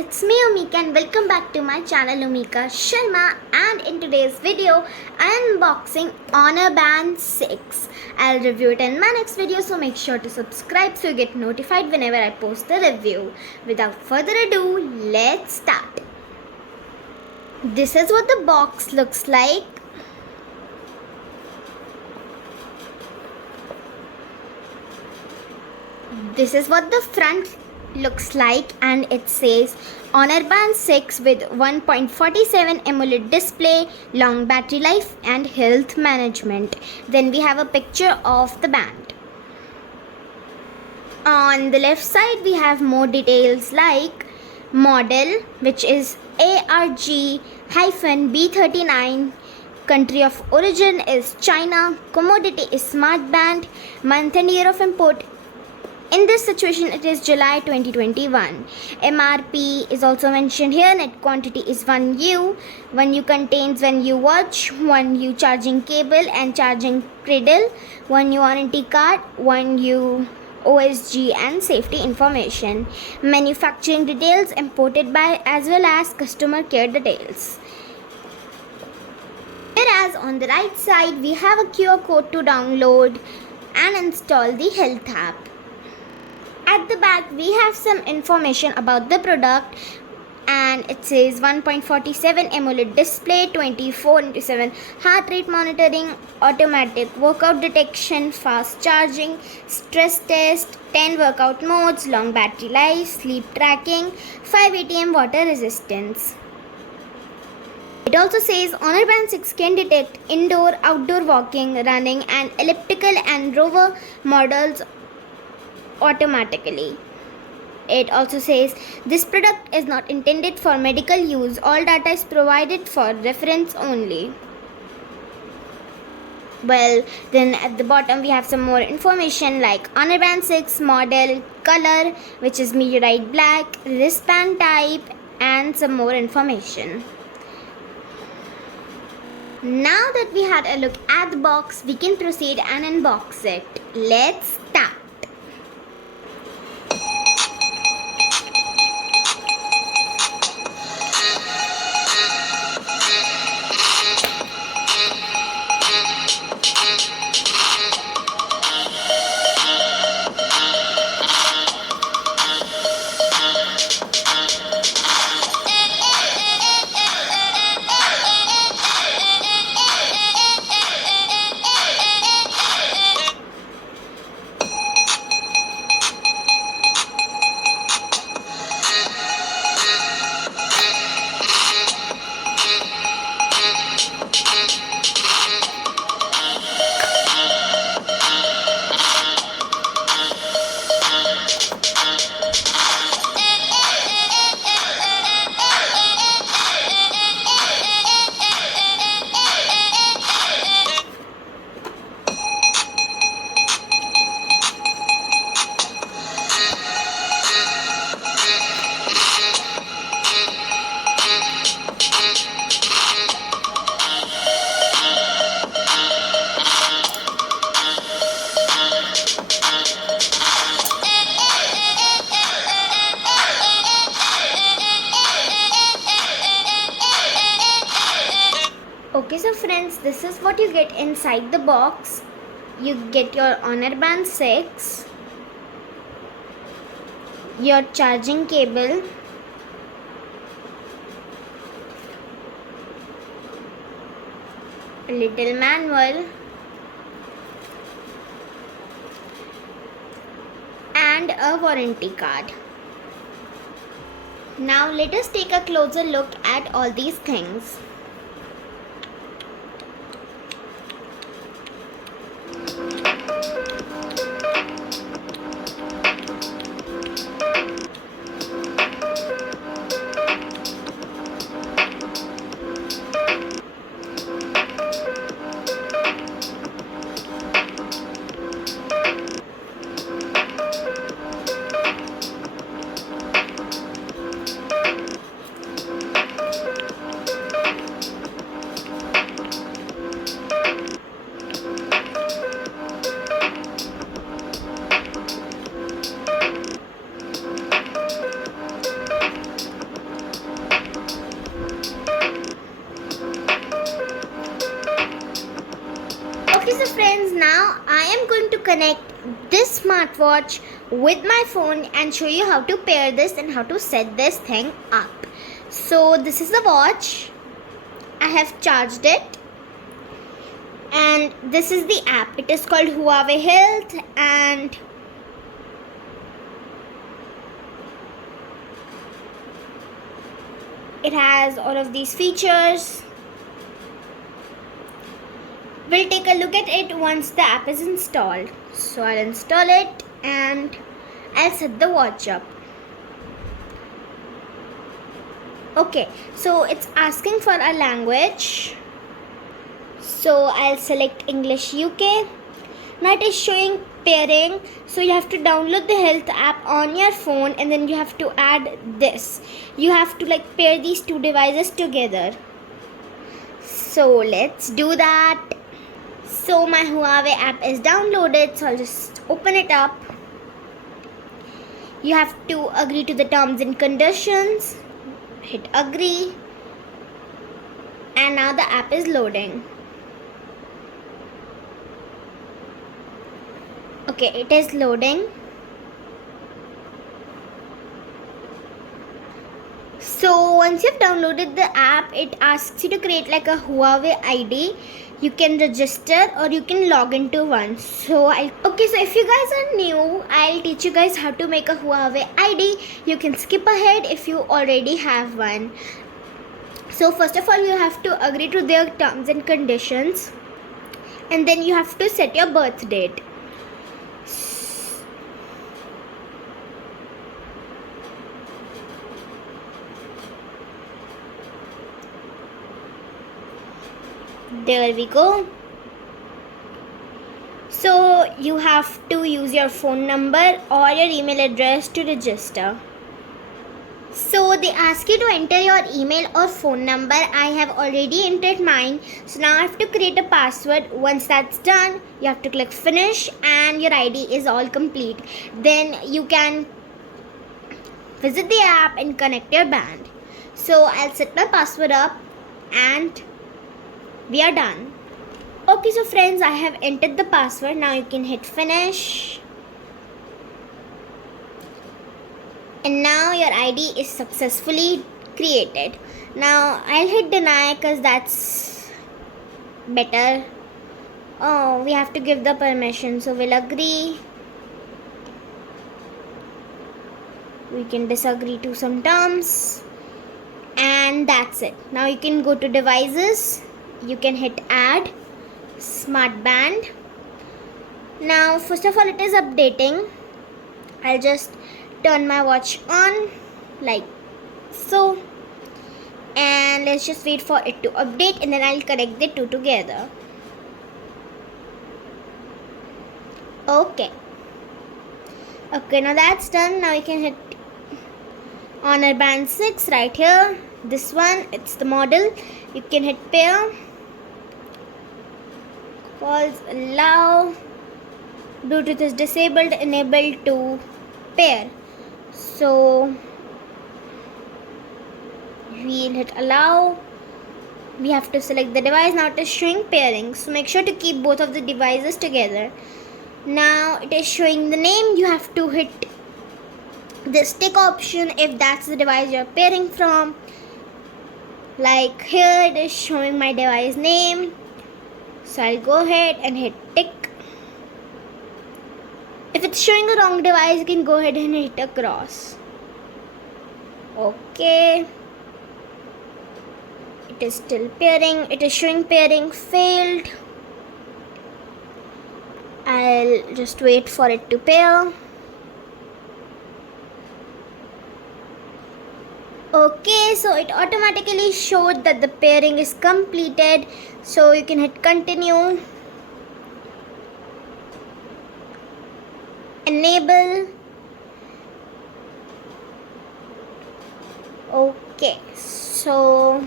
it's me Umika and welcome back to my channel Umika Sharma, and in today's video I am unboxing Honor Band 6. I'll review it in my next video, so make sure to subscribe so you get notified whenever I post the review. Without further ado, let's start. This is what the box looks like. This is what the front looks like, and it says Honor Band 6 with 1.47 AMOLED display, long battery life and health management. Then we have a picture of the band. On the left side we have more details like model, which is ARG-B39, country of origin is China, commodity is smart band, month and year of import. In this situation, it is July 2021. MRP is also mentioned here. Net quantity is 1U. 1U contains 1U watch, 1U charging cable and charging cradle, 1U warranty card, 1U OSG and safety information. Manufacturing details imported by as well as customer care details. Whereas on the right side, we have a QR code to download and install the health app. At the back, we have some information about the product, and it says 1.47 AMOLED display, 24/7 heart rate monitoring, automatic workout detection, fast charging, stress test, 10 workout modes, long battery life, sleep tracking, 5 ATM water resistance. It also says Honor Band 6 can detect indoor, outdoor walking, running and elliptical and rover models automatically. It also says this product is not intended for medical use. All data is provided for reference only. Well, then at the bottom we have some more information like Honor Band 6 model, color, which is meteorite black, wristband type, and some more information. Now that we had a look at the box, we can proceed and unbox it. Let's start. Okay, so friends, this is what you get inside the box. You get your Honor Band 6, your charging cable, a little manual, and a warranty card. Now let us take a closer look at all these things. friends, now I am going to connect this smartwatch with my phone and show you how to pair this and how to set this thing up. So this is the watch. I have charged it. And this is the app. It is called Huawei Health, and it has all of these features. We'll take a look at it once the app is installed. So I'll install it and I'll set the watch up. Okay, so it's asking for a language. So I'll select English UK. Now it is showing pairing. So you have to download the health app on your phone and then you have to add this. You have to pair these two devices together. So let's do that. So my Huawei app is downloaded. So I'll just open it up. You have to agree to the terms and conditions. Hit agree. And now the app is loading. Okay, it is loading. So once you've downloaded the app, it asks you to create a Huawei ID. You can register or you can log into one. So if you guys are new, I'll teach you guys how to make a Huawei ID. You can skip ahead if you already have one. So first of all, you have to agree to their terms and conditions, and then you have to set your birth date. There we go. So you have to use your phone number or your email address to register. So they ask you to enter your email or phone number. I have already entered mine. So now I have to create a password. Once that's done, you have to click finish and your ID is all complete. Then you can visit the app and connect your band. So I'll set my password up and we are done. Okay, so friends, I have entered the password. Now you can hit finish. And now your ID is successfully created. Now I'll hit deny because that's better. Oh, we have to give the permission. So we'll agree. We can disagree to some terms. And that's it. Now you can go to devices. You can hit add smart band. Now first of all, it is updating. I'll just turn my watch on like so, and let's just wait for it to update and then I'll connect the two together. Okay, now that's done. Now you can hit Honor Band 6 right here. This one, it's the model. You can hit pair. Calls allow. Bluetooth is disabled, enabled to pair. So we'll hit allow. We have to select the device. Now it is showing pairing. So make sure to keep both of the devices together. Now it is showing the name. You have to hit this tick option if that's the device you're pairing from. Like here it is showing my device name. So I'll go ahead and hit tick. If it's showing the wrong device, you can go ahead and hit a cross. Okay. It is still pairing. It is showing pairing failed. I'll just wait for it to pair. Okay, so it automatically showed that the pairing is completed. So you can hit continue. Enable. Okay, so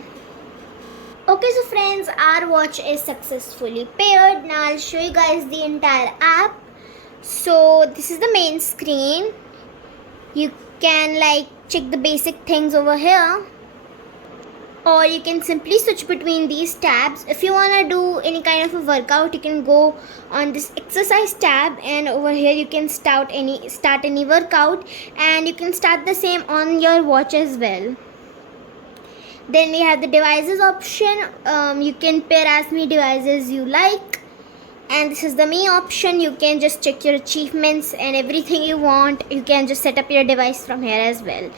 friends, our watch is successfully paired. Now I'll show you guys the entire app. So this is the main screen. You can check the basic things over here. or you can simply switch between these tabs. If you want to do any kind of a workout, you can go on this exercise tab, and over here you can start any workout, and you can start the same on your watch as well. Then we have the devices option. You can pair as many devices you like, and this is the me option. You can just check your achievements and everything you want. You can just set up your device from here as well.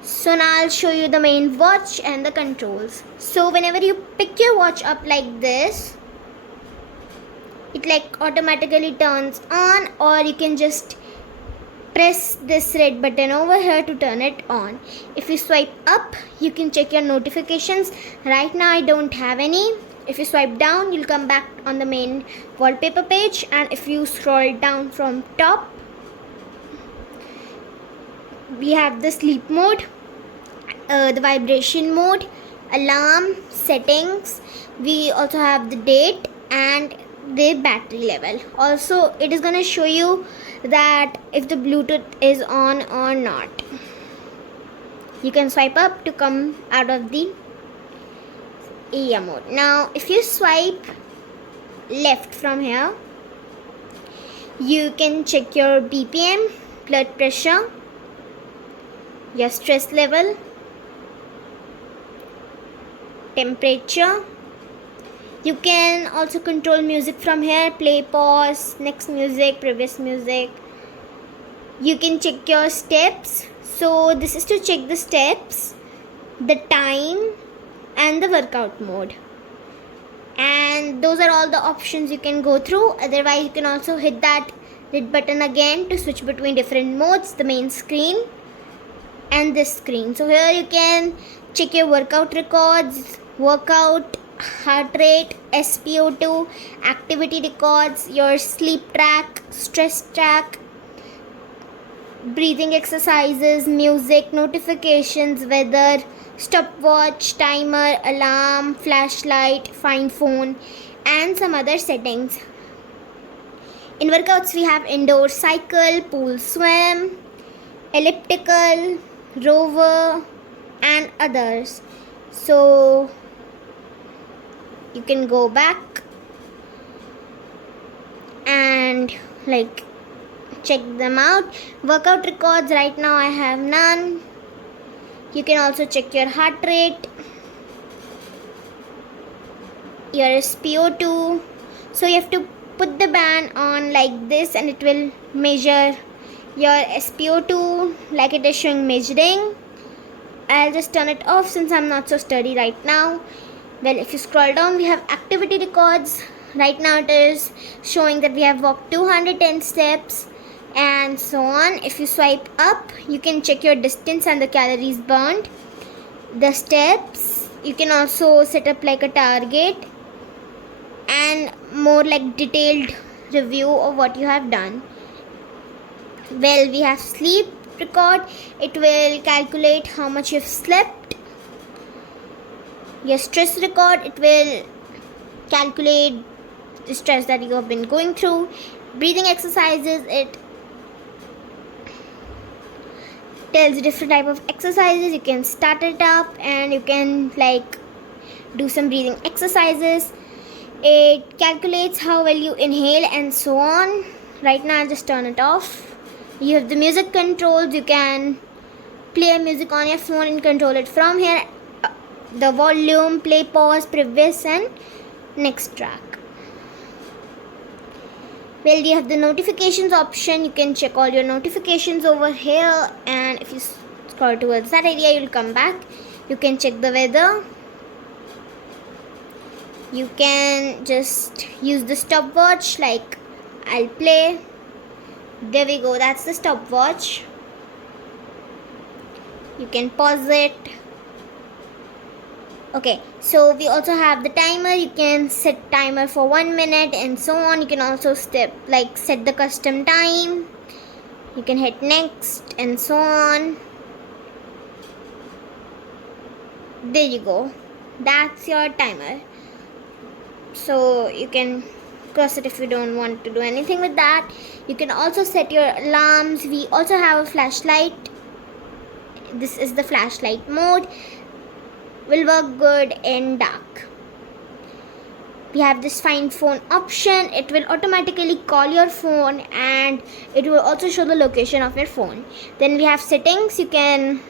So now I'll show you the main watch and the controls. So whenever you pick your watch up like this, it like automatically turns on, or you can just press this red button over here to turn it on. If you swipe up, you can check your notifications. Right now I don't have any. If you swipe down, you'll come back on the main wallpaper page, and if you scroll down from top, we have the sleep mode, the vibration mode, alarm, settings. We also have the date and the battery level. Also, it is going to show you that if the Bluetooth is on or not. You can swipe up to come out of the AM mode. Now, if you swipe left from here, you can check your BPM, blood pressure, your stress level, temperature. You can also control music from here, play, pause, next music, previous music. You can check your steps. So this is to check the steps, the time, and the workout mode. And those are all the options you can go through. Otherwise, you can also hit that red button again to switch between different modes, the main screen and this screen. So here you can check your workout records, workout, heart rate, SpO2, activity records, your sleep track, stress track, breathing exercises, music, notifications, weather, stopwatch, timer, alarm, flashlight, find phone, and some other settings. In workouts, we have indoor cycle, pool swim, elliptical, rower, and others. So you can go back and like check them out. Workout records, right now I have none. You can also check your heart rate, your SpO2. So you have to put the band on like this, and it will measure your SpO2 like it is showing measuring. I'll just turn it off since I'm not so sturdy right now. Well, if you scroll down, we have activity records. Right now it is showing that we have walked 210 steps and so on. If you swipe up, you can check your distance and the calories burned, the steps. You can also set up like a target and more like detailed review of what you have done. Well, we have sleep record. It will calculate how much you've slept. Your stress record, it will calculate the stress that you have been going through. Breathing exercises, it tells different type of exercises. You can start it up and you can like do some breathing exercises. It calculates how well you inhale and so on. Right now I'll just turn it off. You have the music controls. You can play music on your phone and control it from here. The volume, play, pause, previous, and next track. Well, you have the notifications option. You can check all your notifications over here, and if you scroll towards that area, you'll come back. You can check the weather. You can just use the stopwatch, like I'll play. There we go, that's the stopwatch. You can pause it. Okay, so we also have the timer. You can set timer for 1 minute and so on. You can also set the custom time. You can hit next and so on. There you go, that's your timer. So you can cross it if you don't want to do anything with that. You can also set your alarms. We also have a flashlight. This is the flashlight mode. will work good in dark. We have this find phone option. It will automatically call your phone and it will also show the location of your phone. Then we have settings. You can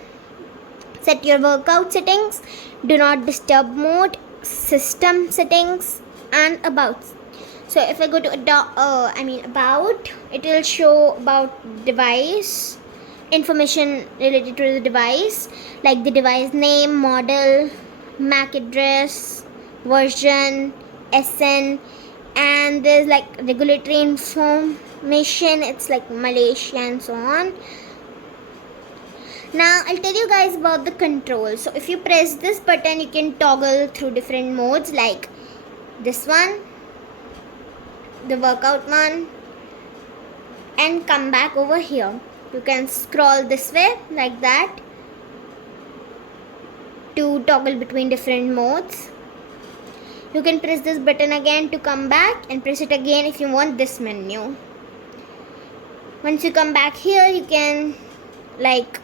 set your workout settings, do not disturb mode, system settings, and about. So if I go to about, it will show about device information related to the device, like the device name, model, MAC address, version, SN, and there's like regulatory information. It's like Malaysia and so on. Now I'll tell you guys about the controls. So if you press this button, you can toggle through different modes, like this one, the workout one, and come back over here. You can scroll this way like that to toggle between different modes. You can press this button again to come back and press it again if you want this menu. Once you come back here, you can like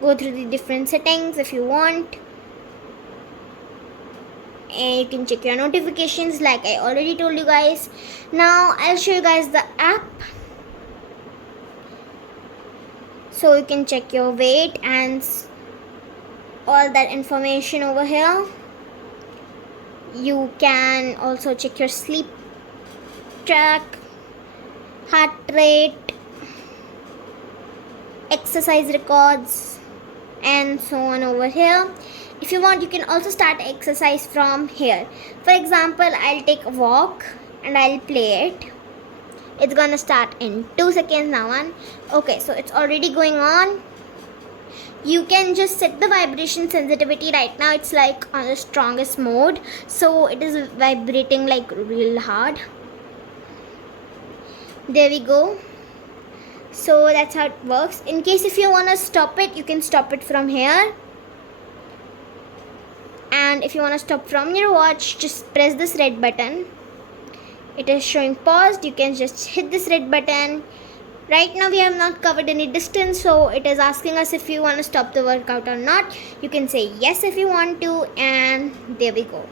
go through the different settings if you want, and you can check your notifications like I already told you guys. Now I'll show you guys the app. So you can check your weight and all that information over here. You can also check your sleep track, heart rate, exercise records, and so on over here. If you want, you can also start exercise from here. For example, I'll take a walk and I'll play it. It's gonna start in 2 seconds now. Okay, so it's already going on. You can just set the vibration sensitivity. Right now it's like on the strongest mode, so it is vibrating like real hard. There we go. So that's how it works. In case if you want to stop it, you can stop it from here. And if you want to stop from your watch, just press this red button. It is showing paused. You can just hit this red button. Right now we have not covered any distance, so it is asking us if you want to stop the workout or not. You can say yes if you want to, and there we go.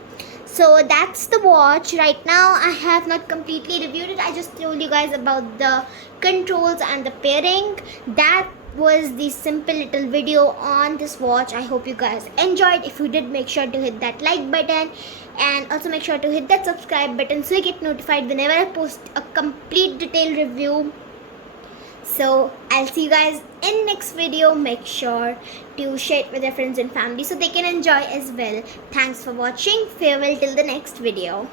So that's the watch. Right now I have not completely reviewed it. I just told you guys about the controls and the pairing. That was the simple little video on this watch. I hope you guys enjoyed. If you did, make sure to hit that like button, and also make sure to hit that subscribe button so you get notified whenever I post a complete detailed review. So I'll see you guys in next video. Make sure to share it with your friends and family so they can enjoy as well. Thanks for watching. Farewell till the next video.